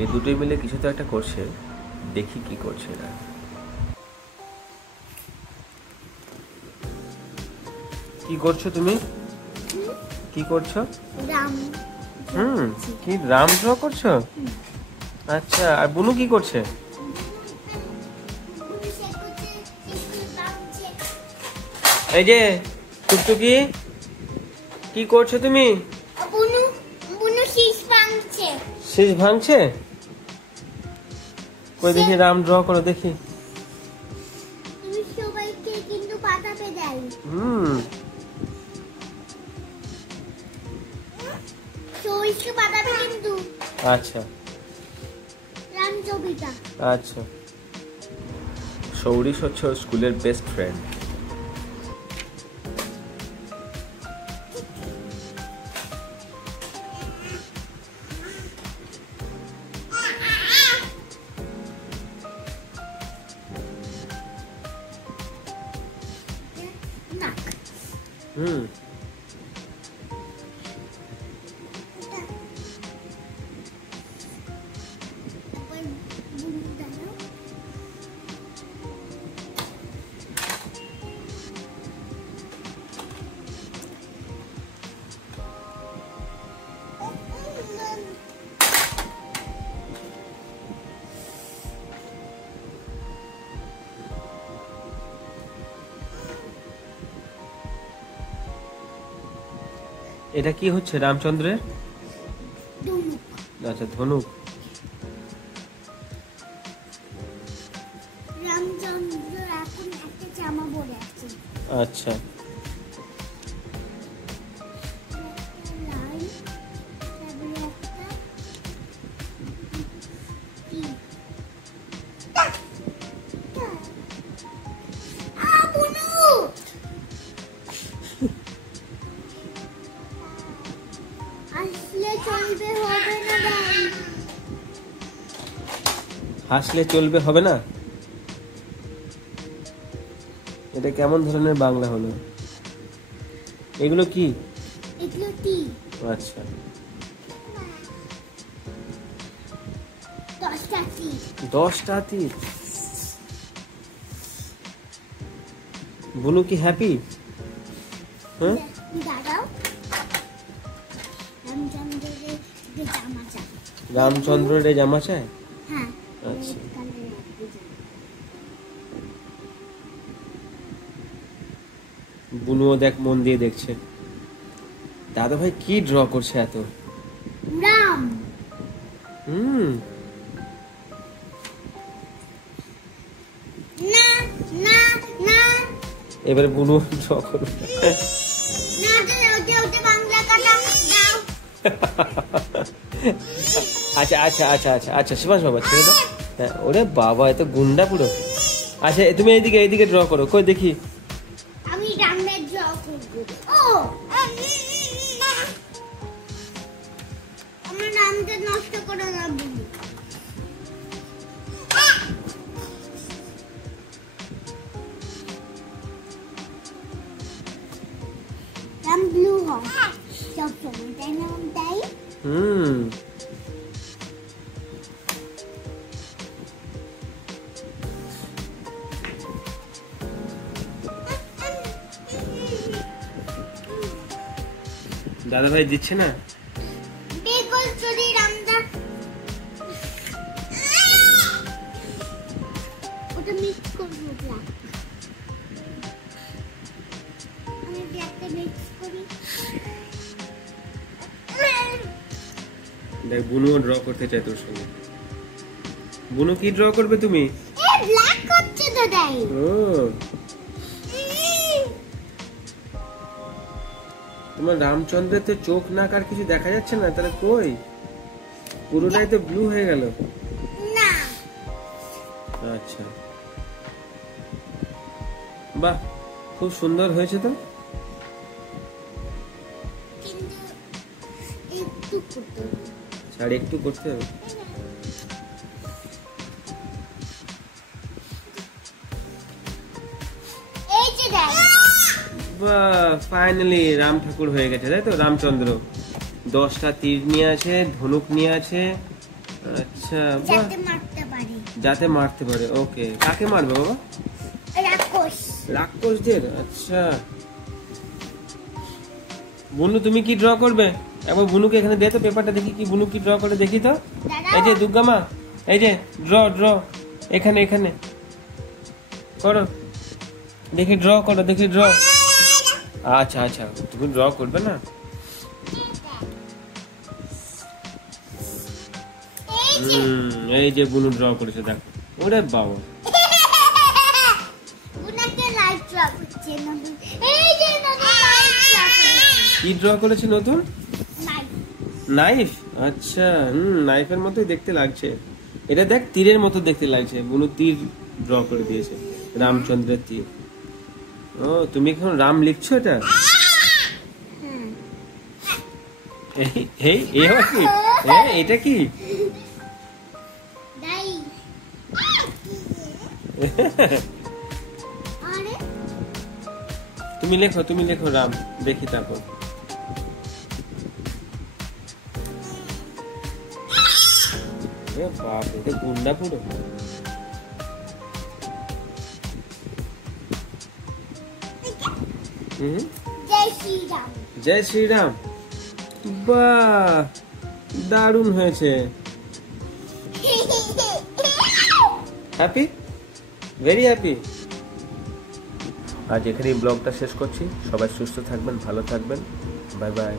এই দুটোই মিলে কিছু তো একটা করছে, দেখি কি করছে না। কি করছো তুমি? কি করছো? কি রাম ড্র করছো? আচ্ছা, আর বুনু কি করছে? এই যে টুকটুকি, কি করছো তুমি? শীষ ভাঙছে। কই দেখি, রাম ড্র করো দেখি। আচ্ছা আচ্ছা, সৌরিশ হচ্ছে স্কুলের বেস্ট ফ্রেন্ড। এটা কি হচ্ছে রামচন্দ্রের? আচ্ছা, ধনুক। রামচন্দ্র এখন একটা জামা পরে আছে। আচ্ছা, হাসলে চলবে হবে না। এটা কেমন ধরনের বাংলা হলো? এগুলো কি? আচ্ছা, 10টা তীর। বুনু কি হ্যাপি? হ্যাঁ, রামচন্দ্রের জামা চায়। আচ্ছা, বুনুও দেখ, মন দিয়ে দেখছে। দাদা ভাই কি ড্র করছে এত? রাম। এবারে বুনু ড্র করবে। আচ্ছা আচ্ছা আচ্ছা আচ্ছা আচ্ছা, শিবাস বাবা ছেড়ে দাও। হ্যাঁ, ওরে বাবা, এত গুন্ডা পুরো। আচ্ছা, তুমি এইদিকে ড্র করো, কই দেখি। আমি রামের ড্র করব। ও, আমার রামকে নষ্ট করে না বুনু। রাম ব্লু হয় সব সময়, তাই না? তাই। দাদা ভাই দিচ্ছে না। দেখ, বুনুও ড্র করতে চাই তোর সঙ্গে। বুনু কি ড্র করবে তুমি? তোমার রামচন্দ্রের তো চোখ নাক আর কিছু দেখা যাচ্ছে না, তাহলে কই? পুরোটাই তো ব্লু হয়ে গেল। আচ্ছা, বাহ, খুব সুন্দর হয়েছে তো। আর একটু করতে হবে। ফাইনালি রাম ঠাকুর হয়ে গেছে, তাই তো? রামচন্দ্র 10টা তীর নিয়ে আছে, ধনুক নিয়ে আছে, আচ্ছা বাহ, যাতে মারতে পারে। যাতে মারতে পারে। ওকে, কাকে মারবে বাবা? রাক্ষস। রাক্ষসদের। আচ্ছা বুনু, তুমি কি ড্র করবে? একবার বুনুকে এখানে দে তো পেপারটা, দেখি কি বুনু কি ড্র করে, দেখি তো। দাদা। এই যে দুর্গা মা, এই যে ড্র ড্র, এখানে এখানে করো, দেখি ড্র করো, দেখি ড্র। আচ্ছা আচ্ছা, তুমি ড্র করবে না? এই যে বুনু ড্র করেছে, দেখো। ওরে বাবা, উনাকে লাইট ড্র করছে নতুন। এই যে নতুন লাইট ড্র করেছে। কি ড্র করেছে নতুন? লাইট। নাইফ। আচ্ছা, নাইফের মতোই দেখতে লাগছে। এটা দেখ, তীরের মতো দেখতে লাগছে। বুনু তীর ড্র করে দিয়েছে, রামচন্দ্রের তীর। ও, তুমি এখন রাম লিখছো এটা? এই এই এ আবার কি? এটা কি? দাই। আরে তুমি লেখো, তুমি লেখো রাম, দেখি তারপর। এ বাপ, এটা গুন্ডা পুরো। জয় শ্রীরাম। জয় শ্রীরাম। বাহ, দারুণ হয়েছে। Happy, very happy. আজ এখানেই ব্লগটা শেষ করছি। সবাই সুস্থ থাকবেন, ভালো থাকবেন। Bye bye.